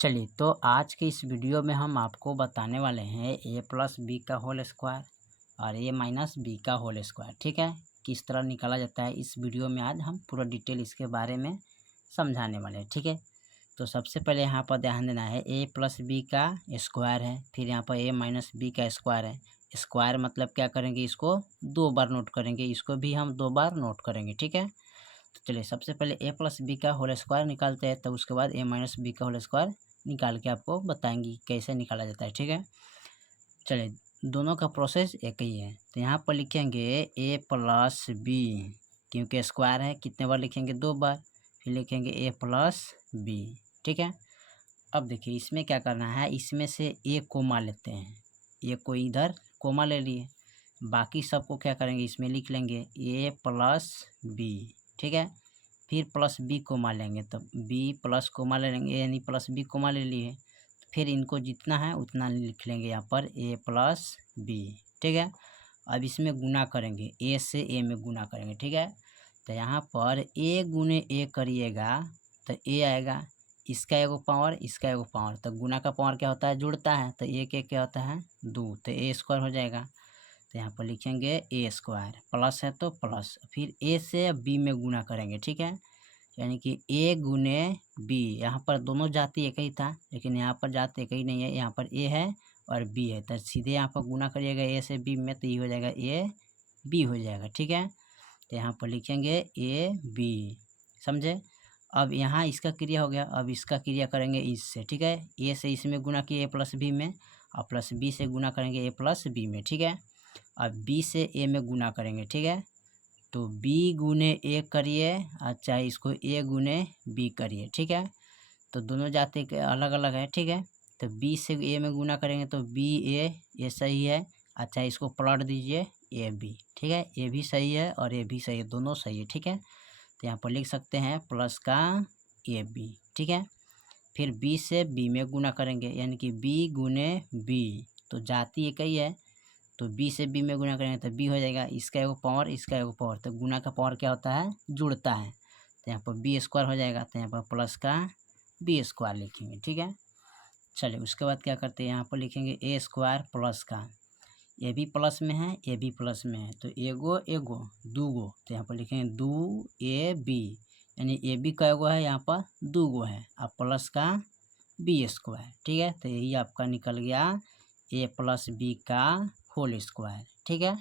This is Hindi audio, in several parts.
चलिए, तो आज के इस वीडियो में हम आपको बताने वाले हैं ए प्लस बी का होल स्क्वायर और ए माइनस बी का होल स्क्वायर। ठीक है, किस तरह निकाला जाता है इस वीडियो में आज हम पूरा डिटेल इसके बारे में समझाने वाले हैं। ठीक है, तो सबसे पहले यहाँ पर ध्यान देना है ए प्लस बी का स्क्वायर है, फिर यहाँ पर ए माइनस बी का स्क्वायर है। स्क्वायर मतलब क्या करेंगे, इसको 2 बार नोट करेंगे, इसको भी हम 2 बार नोट करेंगे। ठीक है, तो चलिए सबसे पहले ए प्लस बी का होल स्क्वायर निकालते हैं, तब उसके बाद ए माइनस बी का होल स्क्वायर निकाल के आपको बताएंगे कैसे निकाला जाता है। ठीक है, चलिए दोनों का प्रोसेस एक ही है। तो यहाँ पर लिखेंगे ए प्लस बी, क्योंकि स्क्वायर है, कितने बार लिखेंगे 2 बार, फिर लिखेंगे ए प्लस बी। ठीक है, अब देखिए इसमें क्या करना है, इसमें से ए कोमा लेते हैं, ए को इधर कोमा ले लिए, बाकी सबको क्या करेंगे इसमें लिख लेंगे ए प्लस बी। ठीक है, फिर प्लस बी कोमा लेंगे, तो बी प्लस कोमा ले लेंगे, यानी प्लस बी कोमा ले लिए, फिर इनको जितना है उतना लिख लेंगे यहाँ पर ए प्लस बी। ठीक है, अब इसमें गुना करेंगे, ए से ए में गुना करेंगे। ठीक है, तो यहाँ पर ए गुने ए करिएगा तो ए आएगा, इसका एगो पावर इसका एगो पावर, तो गुना का पावर क्या होता है, जुड़ता है, तो एक एक क्या होता है 2, तो ए स्क्वायर हो जाएगा। तो यहाँ पर लिखेंगे ए स्क्वायर, प्लस है तो प्लस, फिर ए से बी में गुना करेंगे। ठीक है, यानी कि ए गुने बी, यहाँ पर दोनों जाति एक ही था, लेकिन यहाँ पर जाति एक ही नहीं है, यहाँ पर ए है और बी है, तो सीधे यहाँ पर गुना करिएगा ए से बी में, तो ये हो जाएगा ए बी हो जाएगा। ठीक है, तो यहाँ पर लिखेंगे ए बी, समझे। अब यहाँ इसका क्रिया हो गया, अब इसका क्रिया करेंगे इससे। ठीक है, ए से इसमें गुना किए ए प्लस बी में, और प्लस बी से गुना करेंगे ए प्लस बी में। ठीक है, अब बी से ए में गुना करेंगे। ठीक है, तो बी गुने ए करिए, अच्छा इसको ए गुने बी करिए। ठीक है, तो दोनों जाति के अलग अलग है। ठीक है, तो बी से ए में गुना करेंगे तो बी ए, ये सही है, अच्छा इसको पलट दीजिए ए बी। ठीक है, ए भी सही है और ए भी सही है, दोनों सही है। ठीक है, तो यहाँ पर लिख सकते हैं प्लस का ए बी। ठीक है, फिर बी से बी में गुना करेंगे, यानी कि बी गुने बी, तो जाति एक ही है, तो बी से बी में गुना करेंगे तो बी हो जाएगा, इसका एगो पावर इसका एगो पावर, तो गुना का पावर क्या होता है, जुड़ता है, तो यहाँ पर बी स्क्वायर हो जाएगा, तो यहाँ पर प्लस का बी स्क्वायर लिखेंगे। ठीक है, चलिए उसके बाद क्या करते हैं, यहाँ पर लिखेंगे ए स्क्वायर प्लस का, ए भी प्लस में है ए भी प्लस में है, तो एगो एगो दूगो, तो यहाँ पर लिखेंगे 2 ए बी, यानी ए बी का एगो है, यहाँ पर 2 गो है, अब प्लस का बी स्क्वायर। ठीक है, तो यही आपका निकल गया ए प्लस बी का होल स्क्वायर। ठीक है,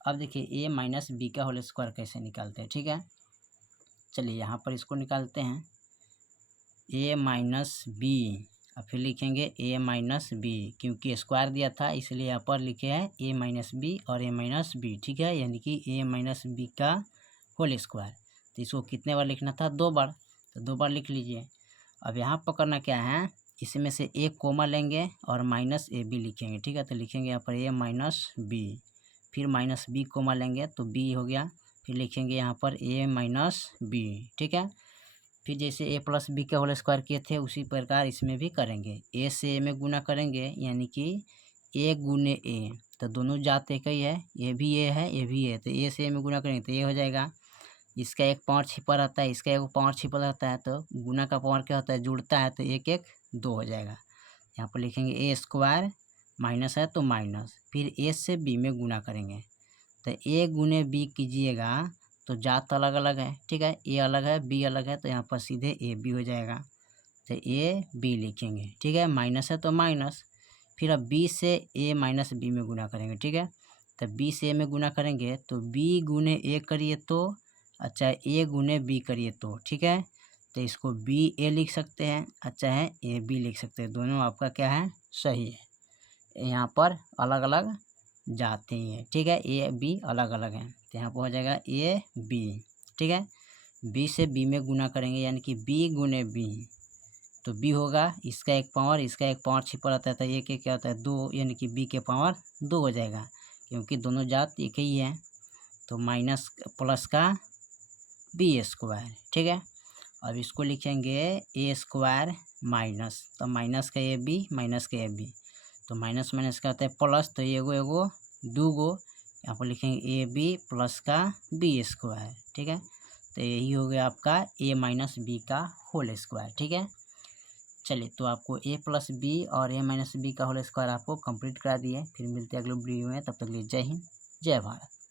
अब देखिए ए माइनस बी का होल स्क्वायर कैसे निकालते हैं। ठीक है, चलिए यहाँ पर इसको निकालते हैं, ए माइनस बी, और फिर लिखेंगे ए माइनस बी, क्योंकि स्क्वायर दिया था इसलिए यहाँ पर लिखे हैं ए माइनस बी और ए माइनस बी। ठीक है, यानी कि ए माइनस बी का होल स्क्वायर, तो इसको कितने बार लिखना था, 2 बार, तो 2 बार लिख लीजिए। अब यहाँ पर करना क्या है, इसमें से एक कोमा लेंगे और माइनस ए बी लिखेंगे। ठीक है, तो लिखेंगे यहाँ पर ए माइनस बी, फिर माइनस बी कोमा लेंगे तो बी हो गया, फिर लिखेंगे यहाँ पर ए माइनस बी। ठीक है, फिर जैसे ए प्लस बी का होल स्क्वायर किए थे उसी प्रकार इसमें भी करेंगे, ए से ए में गुना करेंगे, यानी कि ए गुने ए, तो दोनों जात एक ही है, ये भी ए है ये भी ए, तो ए से ए में गुना करेंगे तो ये हो जाएगा, इसका एक पावर छिपा रहता है इसका एक पावर छिपा रहता है, तो गुना का पावर क्या होता है, जुड़ता है, तो एक एक 2 हो जाएगा। यहाँ पर लिखेंगे ए स्क्वायर, माइनस है तो माइनस, फिर ए से बी में गुना करेंगे, तो ए गुने बी कीजिएगा तो जात अलग अलग है। ठीक है, ए अलग है बी अलग है, तो यहाँ पर सीधे ए बी हो जाएगा, तो ए बी लिखेंगे। ठीक है, माइनस है तो माइनस, फिर अब बी से ए माइनस बी में गुना करेंगे। ठीक है, तो बी से ए में गुना करेंगे तो बी गुने ए करिए तो, अच्छा ए गुने बी करिए तो। ठीक है, तो इसको बी ए लिख सकते हैं, अच्छा है ए बी लिख सकते हैं, दोनों आपका क्या है, सही है, यहाँ पर अलग अलग जाते हैं। ठीक है, ए बी अलग अलग हैं, तो यहाँ पर हो जाएगा ए बी। ठीक है, बी से बी में गुना करेंगे, यानी कि बी गुने बी, तो बी होगा, इसका एक पावर छिपा रहता है, तो एक एक क्या होता है 2, यानी कि बी के पावर 2 हो जाएगा, क्योंकि दोनों जात एक ही है, तो माइनस प्लस का बी स्क्वायर। ठीक है, अब इसको लिखेंगे ए स्क्वायर माइनस, तो माइनस का ए बी माइनस का ए बी, तो माइनस माइनस का होता है प्लस, तो एगो एगो 2 गो, यहाँ पर लिखेंगे ए बी प्लस का बी स्क्वायर। ठीक है, तो यही हो गया आपका ए माइनस बी का होल स्क्वायर। ठीक है, चलिए तो आपको ए प्लस बी और ए माइनस बी का होल स्क्वायर आपको कंप्लीट करा दिए। फिर मिलते हैं अगले वीडियो में, तब तक के लिए जय हिंद जय भारत।